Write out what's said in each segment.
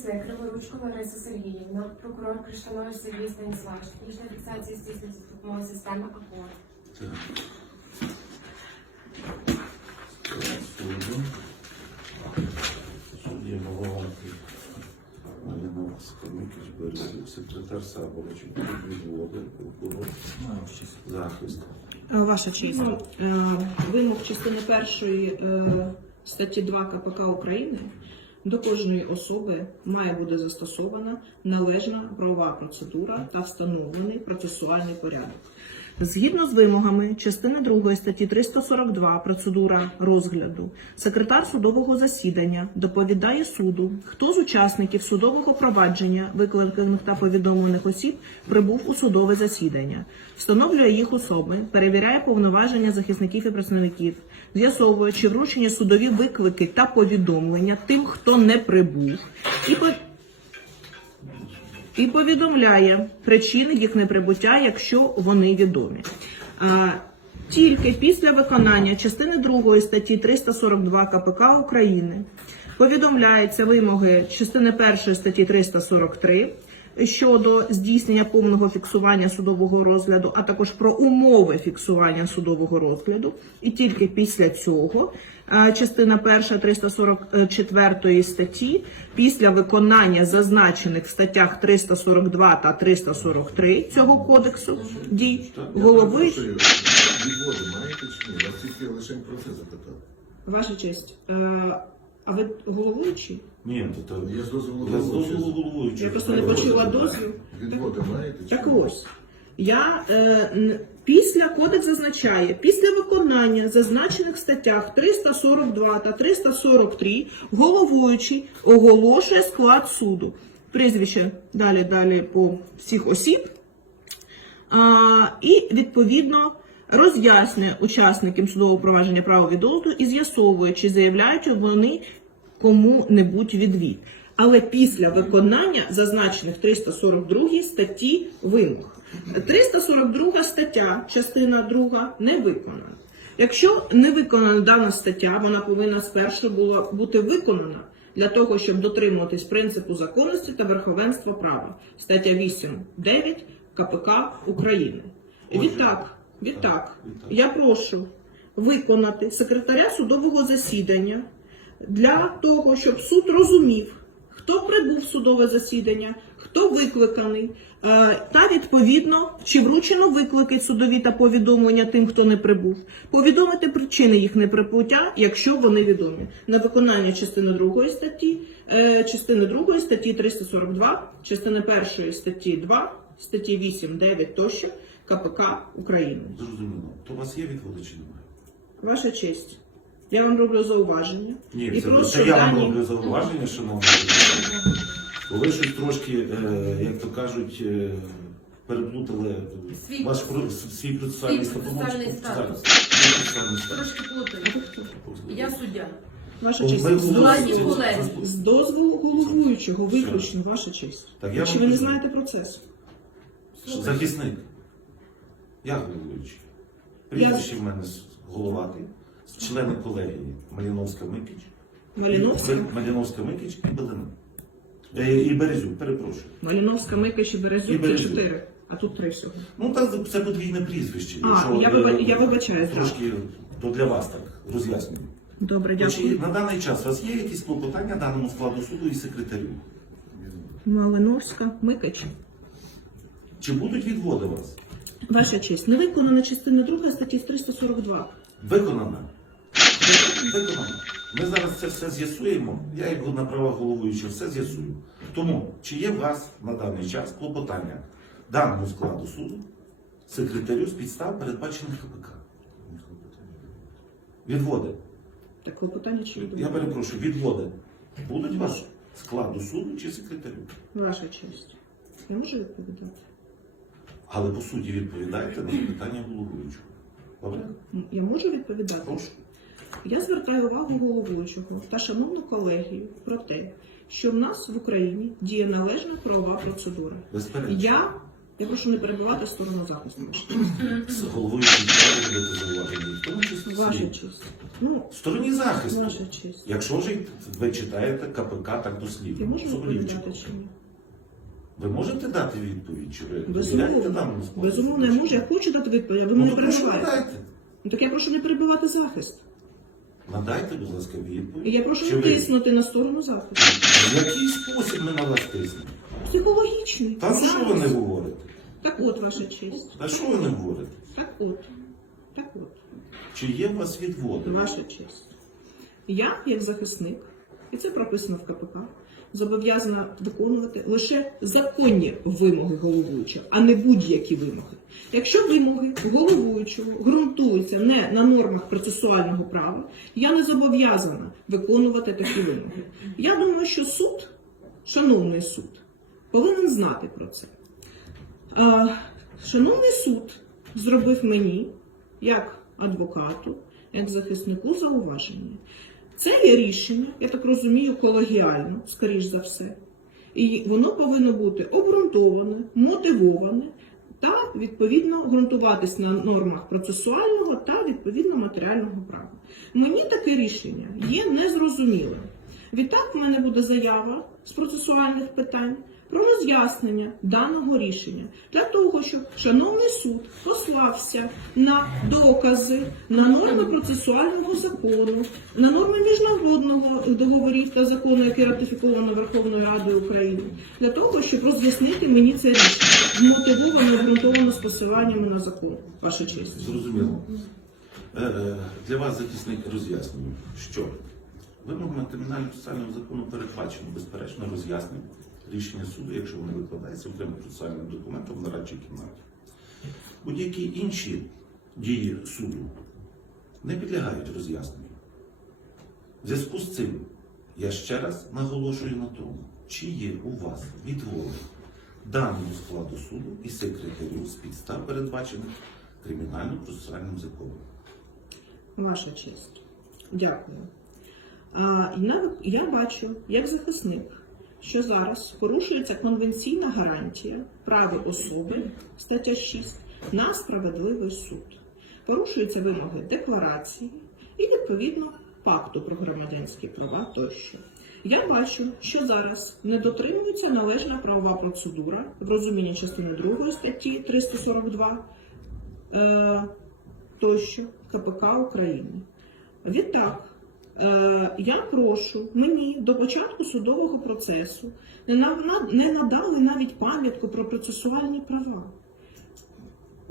називається захисник Криворучко Лариса Сергіївна, прокурор Криштанович Сергій Станіславович. Технічна фіксація здійснюється з допомогою системи АКОР. Судді Березюк, секретар Сабович, відводи, прокурор, захист. Ваша честь, е, вимог частини першої е, статті 2 КПК України до кожної особи має бути застосована належна правова процедура та встановлений процесуальний порядок. Згідно з вимогами частини 2 статті 342 процедура розгляду, секретар судового засідання доповідає суду, хто з учасників судового провадження, викликаних та повідомлених осіб, прибув у судове засідання, встановлює їх особи, перевіряє повноваження захисників і представників, з'ясовує, чи вручені судові виклики та повідомлення тим, хто не прибув, і по і повідомляє причини їх неприбуття, якщо вони відомі. А, Тільки після виконання частини 2 статті 342 КПК України повідомляються вимоги частини 1 статті 343 щодо здійснення повного фіксування судового розгляду, а також про умови фіксування судового розгляду. І тільки після цього е, частина 1 344 статті після виконання зазначених в статтях 342 та 343 цього кодексу дій голови. Відводи маєте чи ні? Вас тільки лише про це запитав. Ваша честь, е, а ви головуючий? Ні, то то Я з дозволу я з дозволу головуючого. Я просто не почула дозвіл. Відводи маєте чи Так ні? ось. Я е, н- після кодекс зазначає, після виконання зазначених в статтях 342 та 343 головуючий оголошує склад суду. Прізвище далі далі по всіх осіб. А, і відповідно роз'яснює учасникам судового провадження право відводу і з'ясовує, чи заявляють вони кому-небудь відвід. Але після виконання зазначених 342 статті вимог. 342 стаття, частина 2, не виконана. Якщо не виконана дана стаття, вона повинна спершу була бути виконана для того, щоб дотримуватись принципу законності та верховенства права. Стаття 8.9 КПК України. Відтак, відтак, я прошу виконати секретаря судового засідання для того, щоб суд розумів, хто прибув в судове засідання, хто викликаний, е, та відповідно, чи вручено виклики судові та повідомлення тим, хто не прибув, повідомити причини їх неприбуття, якщо вони відомі, на виконання частини 2 статті, е, частини 2 статті 342, частини 1 статті 2, статті 8, 9 тощо КПК України. Зрозуміло. То у вас є відводи чи немає? Ваша честь. Я вам роблю зауваження. Ні, і це, прошу це я вам дані- роблю зауваження, шановні. Ви щось трошки, е, як то кажуть, е, переплутали Свій- ваш про- свій процесуальний свій процесуальний статус. Свій процесуальний статус. Трошки плутаю. Я суддя. Ваша честь. в з дозволу- колеги. З дозволу головуючого, виключно, ваша честь. Так, я Чи ви не знаєте процес? Захисник. Я головуючий. Прізвище в мене з- головатий. Члени колегії Маліновська Микіч. Маліновська, Маліновська Микіч і Белина. Е, І Березюк, перепрошую. Маліновська, Микиш і І Березюк це Березюк. чотири, а тут три всього. Ну так це подвійне прізвище. А, Якщо, я е, виба- я вибачаюсь, Трошки то для вас так роз'яснюю. Добре, дякую. на даний час у вас є якісь клопотання даному складу суду і секретарю? Малиновська, Микач. Чи будуть відводи у вас? Ваша честь. Не виконана частина 2 статті 342. Виконано. Виконано. Ми зараз це все з'ясуємо. Я, як на права головуючого, все з'ясую. Тому, чи є у вас на даний час клопотання даному складу суду, секретарю з підстав, передбачених КПК? Відводи. Так, клопотання чи Я перепрошую, відводи. Будуть вас складу суду чи секретарю? Ваша честь. Я можу відповідати? Але по суті відповідаєте на запитання головуючого. Добре? Я можу відповідати? Прошу. Я звертаю увагу головуючого та шановну колегію про те, що в нас в Україні діє належна правова процедура. Безперечно. Я, я прошу не перебивати сторону захисту. З головою справи будете. В тому числі Ваша слід. честь. Ну, В стороні захисту. ваша честь. Якщо вже ви читаєте КПК так Я дослівно, можу Соболівчику, відповідати чи ні? ви можете дати відповідь? Чи ви довіряєте Безумовно. даному складу? Безумовно, я можу, я хочу дати відповідь, а ви Ну, мене то прошу, перебиваєте. Ну так я прошу не перебивати захист. Надайте, будь ласка, відповідь. Я прошу Чи не ви- тиснути на сторону захисту. В який спосіб ми на вас тиснемо? Психологічний. Та Зараз. що ви не говорите? Так от, ваша честь. Та що ви не говорите? Так от. Так от. Чи є у вас відводи? Ваша честь. Я, як захисник, і це прописано в КПК, зобов'язана виконувати лише законні вимоги головуючого, а не будь-які вимоги. Якщо вимоги головуючого ґрунтуються не на нормах процесуального права, я не зобов'язана виконувати такі вимоги. Я думаю, що суд, шановний суд, повинен знати про це. Шановний суд зробив мені, як адвокату, як захиснику, зауваження. Це є рішення, я так розумію, колегіально, скоріш за все. І воно повинно бути обґрунтоване, мотивоване та відповідно ґрунтуватись на нормах процесуального та відповідно матеріального права. Мені таке рішення є незрозумілим. Відтак, в мене буде заява з процесуальних питань про роз'яснення даного рішення для того, щоб шановний суд послався на докази, на норми процесуального закону, на норми міжнародного договорів та закону, який ратифіковано Верховною Радою України, для того, щоб роз'яснити мені це рішення, вмотивовано і ґрунтовано з посиланнями на закон. Ваша честь. Зрозуміло. Е, е, Для вас захисник роз'яснюю, що вимогами кримінально-процесуального закону передбачено безперечно роз'яснення рішення суду, якщо вони викладаються окремим процесуальним документом в нарадчій кімнаті. Будь-які інші дії суду не підлягають роз'ясненню. В зв'язку з цим я ще раз наголошую на тому, чи є у вас відводи даному складу суду і секретарю з підстав, передбачених кримінально-процесуальним законом. Ваша честь. Дякую. А, я, я бачу, як захисник, що зараз порушується конвенційна гарантія права особи, стаття 6, на справедливий суд. Порушуються вимоги декларації і, відповідно, пакту про громадянські права тощо. Я бачу, що зараз не дотримується належна правова процедура в розумінні частини 2 статті 342 е, тощо КПК України. Відтак, я прошу мені до початку судового процесу не, на- не надали навіть пам'ятку про процесуальні права.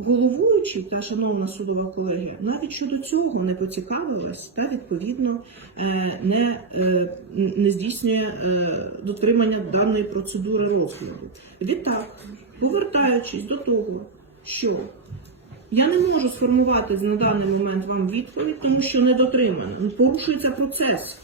Головуючий та шановна судова колегія навіть щодо цього не поцікавилась та відповідно е, не, е, не здійснює е, дотримання даної процедури розгляду. Відтак, повертаючись до того, що я не можу сформувати на даний момент вам відповідь, тому що не дотримано. Порушується процес.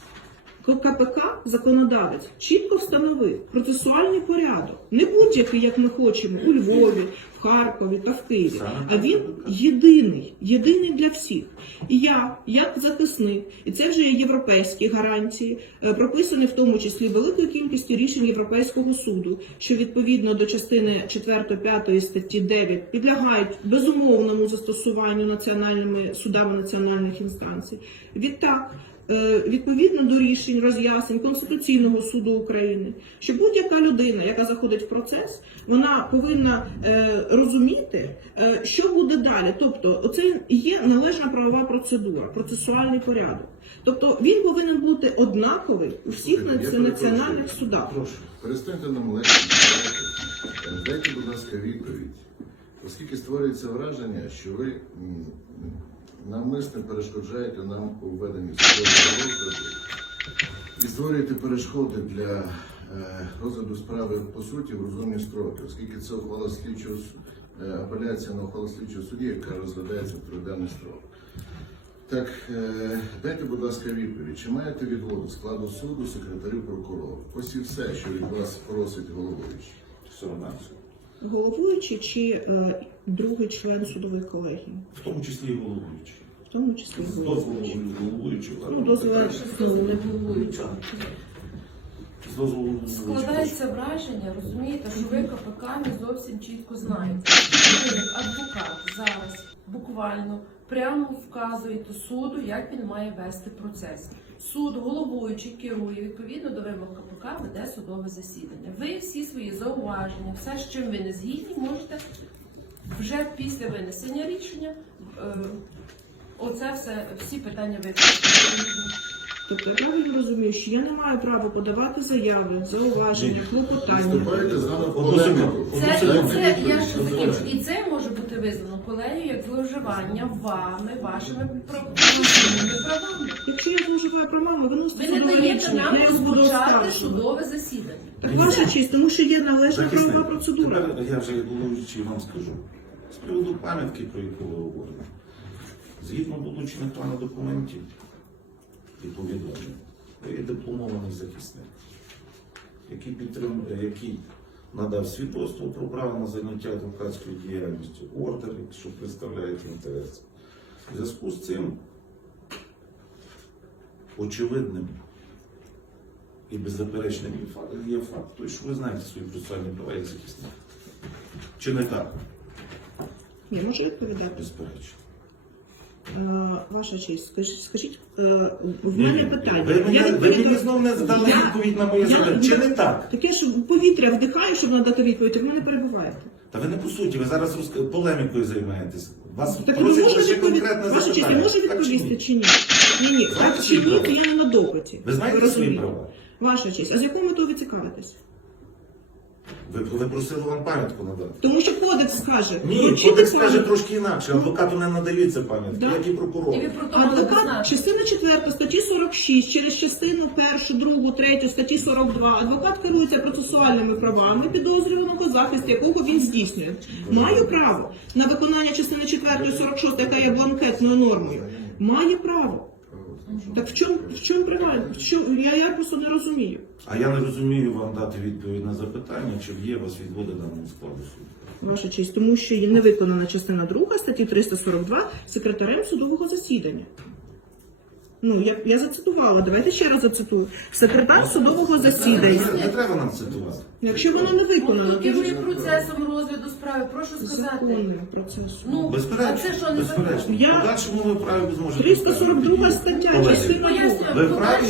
КПК законодавець чітко встановив процесуальний порядок, не будь-який, як ми хочемо, у Львові, в Харкові та в Києві. А він єдиний, єдиний для всіх. І я, як захисник, і це вже є європейські гарантії, е, прописані в тому числі великою кількістю рішень Європейського суду, що відповідно до частини 4-5 статті 9 підлягають безумовному застосуванню національними судами національних інстанцій. Відтак. Е, Відповідно до рішень роз'яснень Конституційного суду України, що будь-яка людина, яка заходить в процес, вона повинна е, розуміти, е, що буде далі. Тобто, оце є належна правова процедура, процесуальний порядок. Тобто він повинен бути однаковий у всіх я національних судах. Прошу, перестаньте нам лекцію. Е, Дайте, будь ласка, відповідь. Оскільки створюється враження, що ви навмисно перешкоджаєте нам у судового розгляду і створюєте перешкоди для е, розгляду справи по суті в розумні строки, оскільки це ухвала слідчого е, апеляція на ухвалу слідчого судді, яка розглядається в триденний строк. Так, е, дайте, будь ласка, відповідь. Чи маєте відводу складу суду секретарю прокурору? Ось і все, що від вас просить головуючий. Одно. Головуючий чи е, другий член судової колегії? В тому числі і головуючий. В тому числі З дозволу головуючий. головуючого. Ну, дозволу ну, не головуючого. З дозволу головуючого. Складається враження, розумієте, що ви КПК не зовсім чітко знаєте. Ви, як адвокат, зараз буквально прямо вказуєте суду, як він має вести процес. Суд, головуючий, керує відповідно до вимог КПК, веде судове засідання. Ви всі свої зауваження, все, з чим ви не згідні, можете вже після винесення рішення е, оце все, всі питання вирішити. Тобто я правильно розумію, що я не маю права подавати заяви, зауваження, клопотання. Вступаєте з нами в Одну секунду. Одну Це, секунду. це я ж закінчу. І це може бути визнано колегією як зловживання вами, вашими правовими правами. Якщо я зловживаю правами, виносите Ви не судове даєте рішення, нам я їх буду розпочати оскаржувати. судове засідання. Так ваша честь, тому що є належна Захисник, правова процедура. Тепер я вже як головуючий вам скажу. З приводу пам'ятки, про яку ви говорите, згідно долучених плану документів і ви є дипломований захисник, який підтримує, який надав свідоцтво про право на заняття адвокатською діяльністю, ордер, що представляє інтерес. У зв'язку з цим очевидним і беззаперечним є факт, є факт, той, що ви знаєте свої процесуальні права як захисник. Чи не так? Ні, можу відповідати. Безперечно. Е, Ваша честь, скажіть, скажіть е, в мене питання. Ви, Я ви відповідаю- мені знову не здали Я- відповідь на моє запитання. Чи не так? Таке ж повітря вдихаю, щоб надати відповідь, а ви мене перебуваєте. Та ви не по суті, ви зараз розк- полемікою займаєтесь. Вас Так ви можете конкретне ваша честь, я можу відповісти чи ні? Ні, ні, так чи ні, то я не на допиті. Ви знаєте свої права? Ваша честь, а з якою метою ви цікавитесь? Ви, ви просили вам пам'ятку надати. Тому що кодекс скаже, Ні, вручити кодекс пам'ятку. каже трошки інакше. Адвокату не надається пам'ятки, Да. як і прокурору. І ви про то мали Адвокат, знати. частина 4 статті 46, через частину 1, 2, 3 статті 42, адвокат керується процесуальними правами підозрюваного, захист якого він здійснює. Маю право на виконання частини 4 46, яка є бланкетною нормою. Має право. Так в чому в чому права? В чому я, я просто не розумію. А я не розумію вам дати відповідь на запитання, чи є у вас відводи даному складу суду. Ваша честь, тому що є не виконана частина 2 статті 342 секретарем судового засідання. Ну, я, я зацитувала, давайте ще раз зацитую. Секретар судового засідання. Не, не треба нам цитувати. Якщо воно не виконано, то керує процесом розгляду справи, прошу сказати. законним процесом. Ну, а це що не безперечно. Я- Подальшому ви праві зможете. 342 стаття, Колеги, частина Ви вправі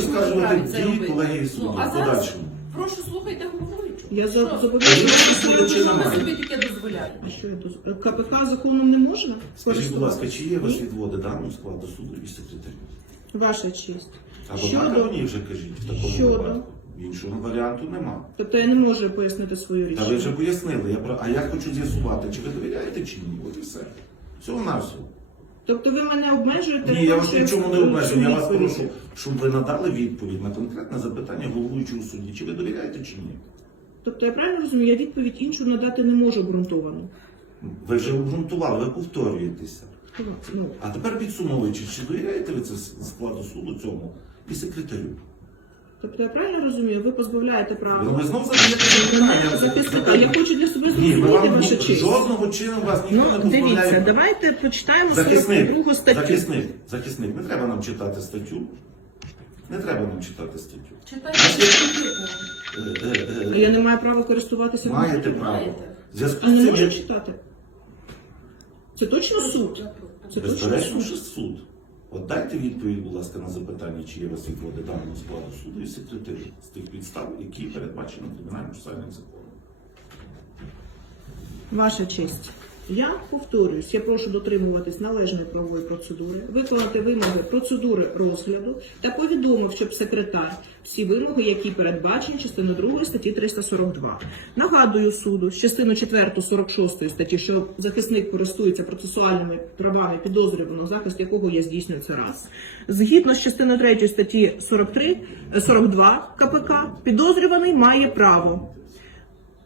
це дії колегії суду, Ну, а зараз подальшому. прошу слухайте головуючу. Я зобов'язана. Що ви собі таке дозволяєте? А що я доз- КПК законом не можна? Скажіть, будь ласка, чи є у вас відводи даного складу суду і секретарів? Ваша честь. Або Щодо- так, або ні вже кажіть в такому Щодо? випадку. Іншого варіанту нема. Тобто я не можу пояснити свою Та ви вже пояснили. Я про- А я хочу з'ясувати, чи ви довіряєте чи ні. От і все. Всього навсього. Тобто ви мене обмежуєте? Ні, я вас нічому не обмежую. Я вас прошу, щоб ви надали відповідь на конкретне запитання головуючого судді. Чи ви довіряєте чи ні? Тобто я правильно розумію, я відповідь іншу надати не можу ґрунтовану. Ви вже обґрунтували, ви повторюєтеся. Ну, А тепер підсумовуючи, чи довіряєте ви це складу суду цьому і секретарю? тобто я правильно розумію, ви позбавляєте права. ви знов задаєте запитання. захисника. Я хочу для себе Ні, ми зрозуміти вам ні- честь. жодного чину вас ніхто не Ну, позбавляє. дивіться, давайте почитаємо Захисник, 42 статтю. захисник, захисник, не треба нам читати статтю. Не треба нам читати статтю. Читайте з. Е, е, А е, Я не маю права користуватися Маєте комп'ютером? право. В зв'язку А не цим, можу читати? Це точно суд? Це безперечно, суд? що суд. От дайте відповідь, будь ласка, на запитання, чи є у вас відводи даного складу суду і секретарю з тих підстав, які передбачені кримінальним процесуальним законом. Ваша честь. Я повторююсь, я прошу дотримуватись належної правової процедури, виконати вимоги процедури розгляду та повідомив, щоб секретар всі вимоги, які передбачені частиною 2 статті 342. Нагадую суду з частину 4 46 статті, що захисник користується процесуальними правами підозрюваного, захист якого я здійснюю це раз. Згідно з частиною 3 статті 43, е, 42 КПК, підозрюваний має право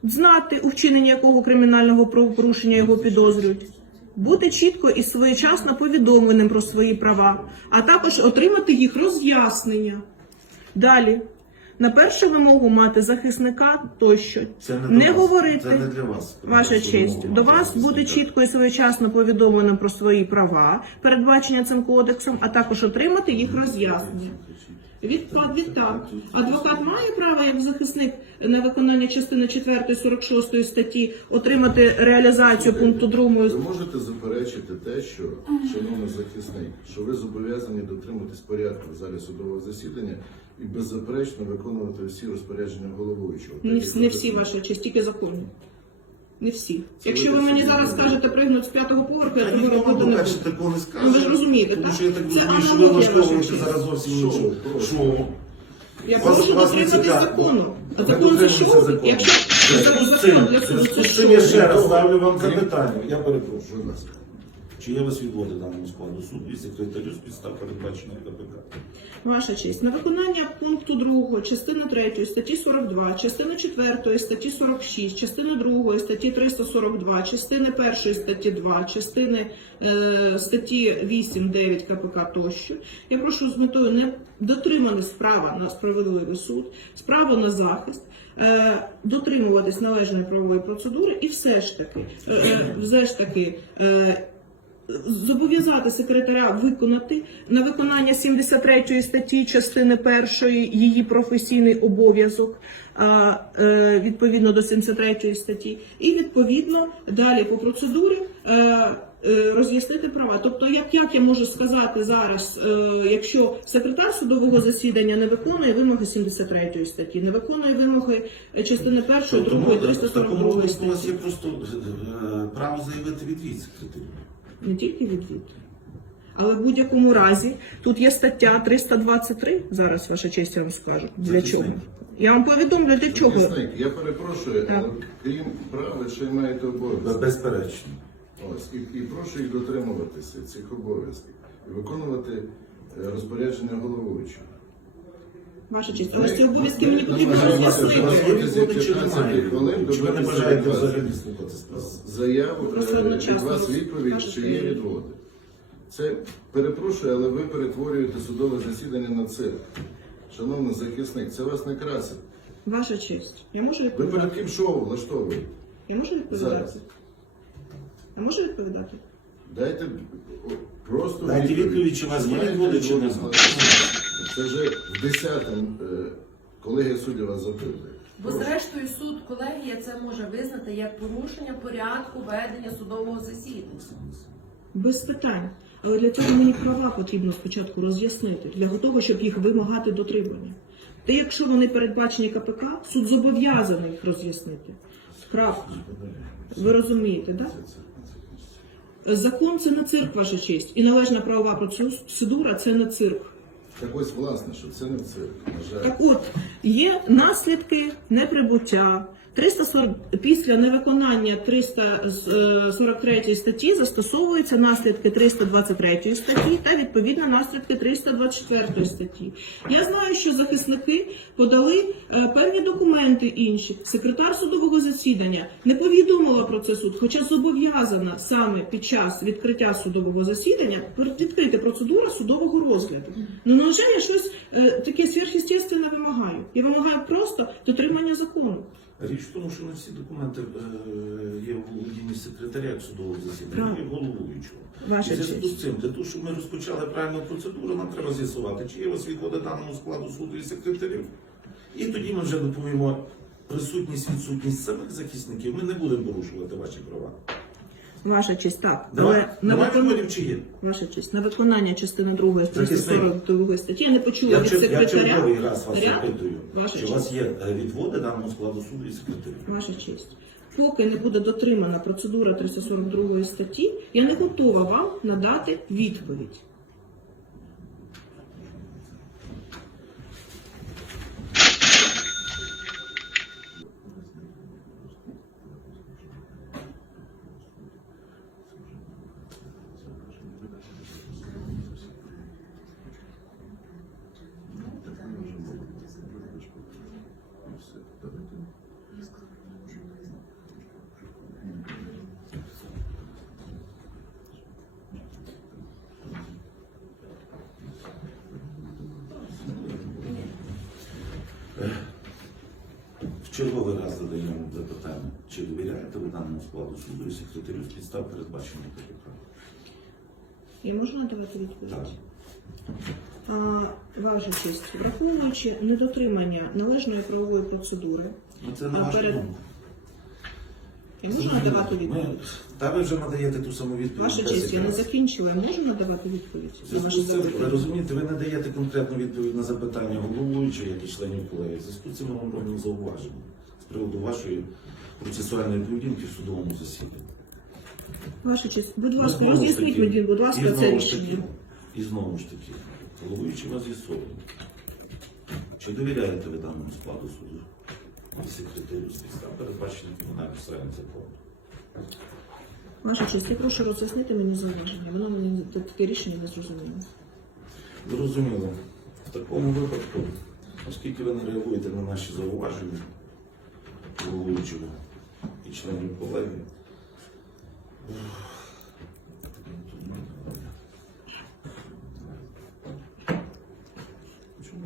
знати, у вчиненні якого кримінального правопорушення його підозрюють, бути чітко і своєчасно повідомленим про свої права, а також отримати їх роз'яснення. Далі. на першу вимогу мати захисника тощо. Це не, Не говорити. Це не для вас. Ваша честь, до вас буде чітко і своєчасно повідомлено про свої права, передбачення цим кодексом, а також отримати їх роз'яснення. Відпад відтак. Адвокат має право як захисник на виконання частини 4 46 статті отримати реалізацію пункту 2 Ви можете заперечити те, що, шановний захисник, що ви зобов'язані дотримуватись порядку в залі судового засідання і беззаперечно виконувати всі розпорядження головуючого. Не, не всі ваша честь, тільки законні. Не всі. Це Якщо ви мені зараз скажете пригнути з п'ятого поверху, я Та того робити не буду. такого не скажу. Ну, ви ж розумієте, Тому так? що я так Це розумію, що ви аналогія, влаштовуєте зараз зовсім іншу Шоу. Я Вас- прошу вас не дотриматись цікаво. закону. А закон за дотримуєтеся що? закону. Якщо закон для суду, це з цим я ще раз ставлю вам запитання. Я перепрошую. Будь ласка. Чи є у вас відводи даному складу суду і секретарю з підстав передбаченої КПК? Ваша честь, на виконання пункту 2 частини 3 статті 42, частини 4 статті 46, частини 2 статті 342, частини 1 статті 2, частини е, статті 8, 9 КПК тощо. Я прошу з метою не дотриманих справа на справедливий суд, справа на захист. е, Дотримуватись належної правової процедури і все ж таки, е, е, все ж таки е, зобов'язати секретаря виконати на виконання 73 статті частини першої її професійний обов'язок е, відповідно до 73 статті, і відповідно далі по процедурі. е, е, Роз'яснити права, тобто, як, як я можу сказати зараз, якщо секретар судового засідання не виконує вимоги 73 статті, не виконує вимоги частини першої, другої, в такому 342 випадку у вас є просто право заявити відвід секретарю. Не тільки відвід. Але в будь-якому разі тут є стаття 323, зараз ваша честь я вам скажу. Для чого? Я вам повідомлю для чого. Я перепрошую, Так. але крім прав, ви ще й маєте обов'язки. Безперечно. Ось, і, і прошу їх дотримуватися цих обов'язків і виконувати е, розпорядження головуючого. Ваша честь, але ж ці обов'язки мені потрібно роз'яснити. вас- Є відводи чи 15 немає? хвилин Чи ви не бажаєте взагалі слухати? Заяву е, від вас відповідь, чи є відводи. Це перепрошую, але ви перетворюєте судове засідання на цирк. Шановний захисник, це вас не красить. Ваша честь. Я можу Ви перед ким шоу влаштовуєте? Я можу відповідати? Зараз. Я можу відповідати? Дайте просто Дайте відповідь, чи вас є відводи, чи відводи немає. Це вже в десятому е, колегія суддів вас запитує. Бо зрештою суд колегія це може визнати як порушення порядку ведення судового засідання. Без питань. Але для цього мені права потрібно спочатку роз'яснити, для того, щоб їх вимагати дотримання. Та якщо вони передбачені КПК, суд зобов'язаний їх роз'яснити. Крапка. Ви розумієте, так? Закон це не цирк, ваша честь. І належна правова процедура це не цирк. Так ось власне, що це не цирк. На жаль. Так от, є наслідки неприбуття. 340, після невиконання 343 статті застосовуються наслідки 323 статті та відповідно наслідки 324 статті. Я знаю, що захисники подали е, певні документи інші. Секретар судового засідання не повідомила про це суд, хоча зобов'язана саме під час відкриття судового засідання відкрити процедуру судового розгляду. Ну на жаль, я щось е, таке сверхъестественне вимагаю. Я вимагаю просто дотримання закону. Річ в тому, що не всі документи е, є в володінні секретаря як судового засідання, і головуючого. Ваша І зв'язку з цим, для того, щоб ми розпочали правильну процедуру, нам треба з'ясувати, чи є у вас відводи даному складу суду і секретарів. І тоді ми вже доповімо присутність, відсутність самих захисників. Ми не будемо порушувати ваші права. Ваша честь, так. Давай, Але на давай відводів чи є? ваша честь, на виконання частини 2 Захисник. 42 статті я не почула Я, від чер- я секретаря. черговий раз вас Ряд. запитую, Ваша чи у вас є е, відводи даному складу суду і секретарів. Ваша честь. Поки не буде дотримана процедура 342 статті, я не готова вам надати відповідь. Черговий раз задаємо запитання, чи довіряєте ви даному складу суду і секретарю з підстав передбачення КПК? І можна давати відповідь? Так. А, ваша честь, враховуючи недотримання належної правової процедури, Ну це на А перед- думку. Я можу надавати відповідь? Та ви вже надаєте ту саму відповідь. Ваша честь, я не закінчила. Я можу надавати відповідь на ви запитання? розумієте, ви надаєте конкретну відповідь на запитання головуючого, як і членів колегії. Зв'язку з цим ми вам робимо зауваження з приводу вашої процесуальної поведінки в судовому засіданні. Ваша честь, будь Ну, ласка, знову ж роз'ясніть таки, мені, будь ласка, це знову ж таки- рішення. І знову ж таки, головуючий вас з'ясовує. Чи довіряєте ви даному складу суду і секретарю з підстав передбачення кримінальних справ закону? Ваша честь, я прошу роз'яснити мені зауваження. Воно мені таке рішення не зрозуміло. Зрозуміло. В такому випадку, оскільки ви не реагуєте на наші зауваження головуючого і членів колегії, Чому?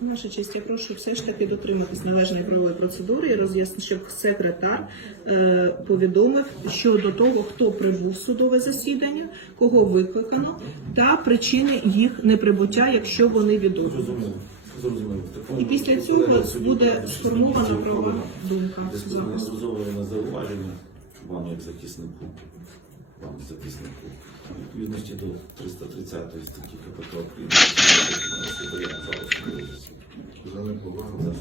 Ваша честь, я прошу все ж таки дотриматись належної правової процедури і роз'яснити, щоб секретар е, повідомив щодо того, хто прибув судове засідання, кого викликано, та причини їх неприбуття, якщо вони відомі. Зрозуміло. Зрозуміло. В такому І після цього буде сформована права думка Зрозуміло зауваження вам як захиснику, вам захиснику. Відповідності до 330 статті КПК України, За неповагу.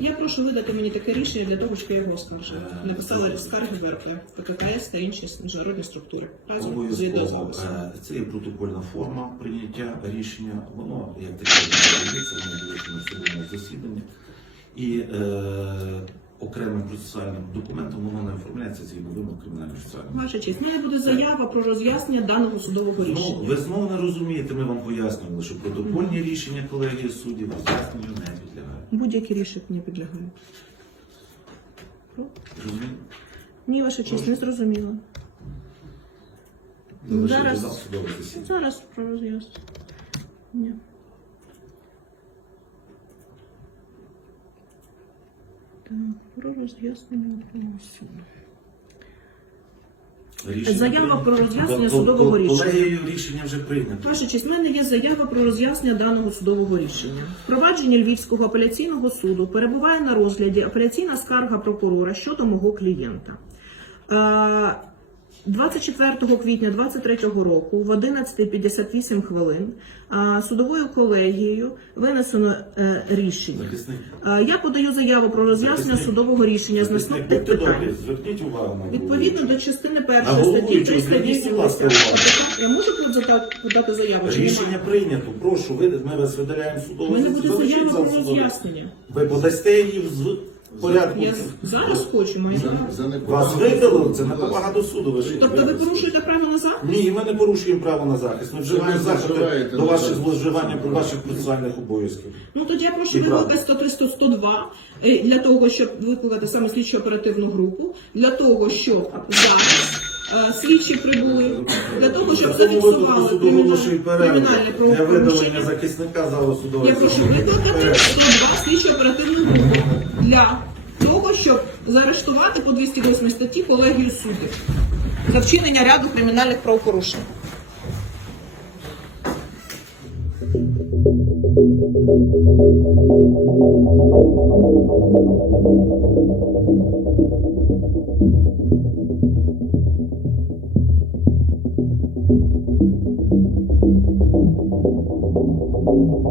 Я прошу видати мені таке рішення для того, щоб я його оскаржила. Написала скарги ВРП, ПККС та інші міжнародні структури. Разом з Обов'язково е, це є протокольна форма прийняття рішення. Воно як таке не воно буде на судовому засіданні. І е, окремим процесуальним документом воно не оформляється згідно вимог кримінального процесуального. Ваша честь, мене буде заява про роз'яснення даного судового Ну, ви знову не розумієте, ми вам пояснювали, що протокольні рішення колегії суддів роз'ясненню не підлягають. Будь-які рішення підлягають. Розумієте? Ні, ваша честь, не. Залишити Зараз-. Зараз про роз'яснення. Ні. Так, про роз'яснення суду. Рішення Заява про роз'яснення судового рішення. Колегією рішення вже прийнято. Ваша честь, в мене є заява про роз'яснення даного судового рішення. Впровадження Львівського апеляційного суду перебуває на розгляді апеляційна скарга прокурора щодо мого клієнта. Е, 24 квітня 2023 року в 11.58 хвилин судовою колегією винесено е, рішення. Я подаю заяву про роз'яснення судового рішення з наступних питань. Відповідно до частини першої статті головуючого 308 будь ласка, увагу. КПК, я можу подати, заяву? Рішення прийнято. Прошу, ми вас видаляємо У судове мене буде заява про роз'яснення. Ви подасте її в порядку. Я зараз хочу, маю Вас неповагу. це не повага до суду. Ви Тобто ви порушуєте право на захист? Ні, ми не порушуємо право на захист. Ми вживаємо ви заходи до ваших зловживання про ваших процесуальних обов'язків. Ну тоді я прошу викликати 103 102 е, для того, щоб викликати саме слідчо оперативну групу, для того, щоб зараз е, слідчі прибули, для того, щоб зафіксували видалення правопорушення. Я прошу викликати Перерву. 102 слідчо оперативну групу для того, щоб заарештувати по 208 статті колегію суддів за вчинення ряду кримінальних правопорушень.